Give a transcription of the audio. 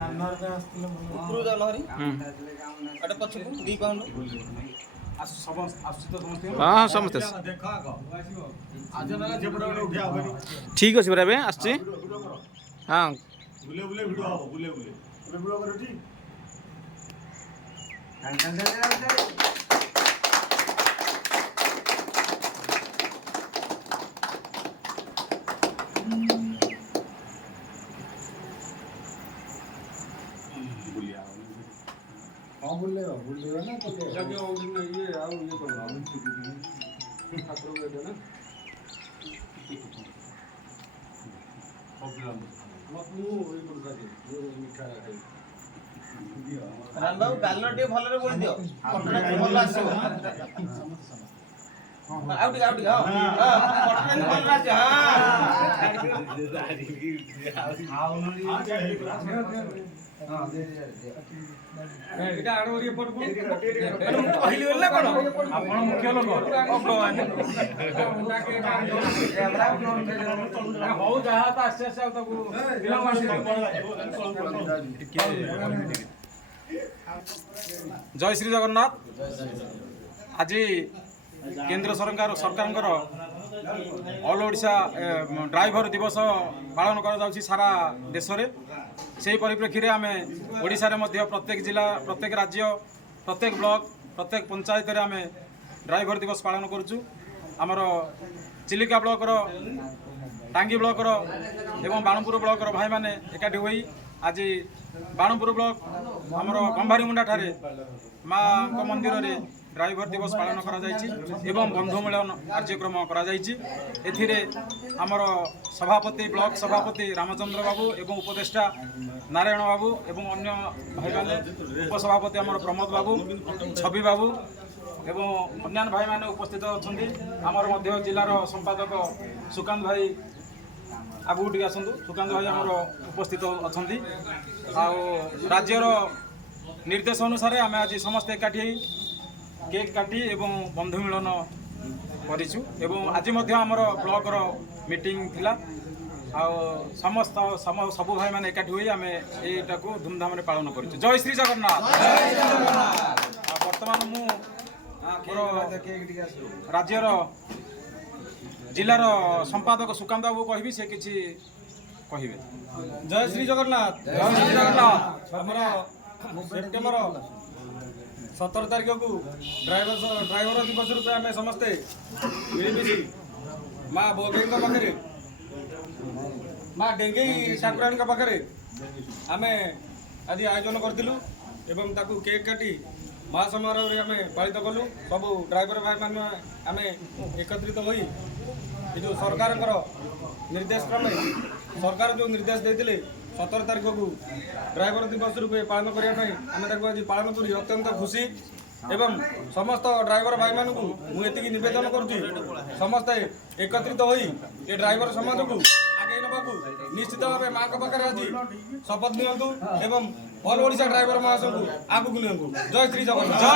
ଉପରୁ ଯାଉନ ହରି ଏଟା ପଛକୁ 2 ପାଉଣ୍ଡ हाँ समस्ते ठीक अच्छे बराबर आसची हाँ हाँ बुलेगा ना तो जाके और दिन ये आओ ये करना ठाकुर को दे ना मत मु ये कर दे ये मिठा खाई राम बाबू गालनो टे भलरे बोल दियो पटना भल आसो आउट हां पटना भल आसे हां एटा आडो रिपोर्ट को कहली बोलला कोन आपण मुख्य लोक भगवान हो जहा तो आस्ते आस्ते तको विलंब जय श्री जगन्नाथ आज केंद्र सरकार ऑल ओडिशा ड्राइवर दिवस पालन कर सारा देश में से परिप्रेक्षी में आम ओडिशा रे मध्य प्रत्येक जिला प्रत्येक राज्य प्रत्येक ब्लॉक प्रत्येक पंचायत रे आम ड्राइवर दिवस पालन करुचु आमर चिलिका ब्लॉक टांगी ब्लॉक एवं बाणपुर ब्लॉक भाई माने एकाठी होई आज बाणपुर ब्लॉक आमर गंभारीमुंडा ठारे माँ मंदिर रे ड्राइवर दिवस पालन करा जायछि एवं बंधु मिलन कार्यक्रम करा जायछि एथिरे आमर सभापति ब्लॉक सभापति रामचंद्र बाबू एवं उपदेष्टा नारायण बाबू एवं अन्य भाई माने उपसभापति आमर प्रमोद बाबू छवि बाबू एवं अन्य भाई माने उपस्थित अछंती आमर मध्य जिलार संपादक सुकांत भाई आगु टिके आसंतु सुकांत भाई आमर उपस्थित अछंती आ राज्यर निर्देश अनुसार आम आज समस्त एकाठी केक काटी एवं बंधु मिलन करिछु एवं आज मध्य आमर ब्लॉक मीटिंग थिला आ समस्त सबु भाई माने एकाठी होई आमे एटा को धूमधाम रे पालन करिछु जय श्री जगन्नाथ वर्तमान मु राज्यर जिलार संपादक सुकांत बाबू कहबी से किछि कहिबे जय श्री जगन्नाथ जय श्री जगन्नाथ हमरा सेप्टेम्बर 17 तारिख को ड्राइवर दिवस रूप आम समस्ते मिलमिशि माँ बोगई पाखे माँ डेंगई ठाकुराणी पाखे आम आज आयोजन करूँ एवं ताकू केक काटी महासमारोह आम पालित कलु सब ड्राइवर भाई मान आम एकत्रित हो जो सरकार निर्देश क्रमे सरकार जो निर्देश देते 17 तारिख को ड्राइवर दिवस रूपे पालन करने आम आज पालन करी अत्यंत खुशी एवं समस्त ड्राइवर भाई मानू मुझे निवेदन करुँच समस्ते एकत्रित हो ड्राइवर समाज को आगे नवाकू निश्चित भाव माँ पाखे आज शपथ नियंतु एवं ऑल ओडिशा ड्राइवर महासंघ आगू नियंतु जय श्री जगन्नाथ।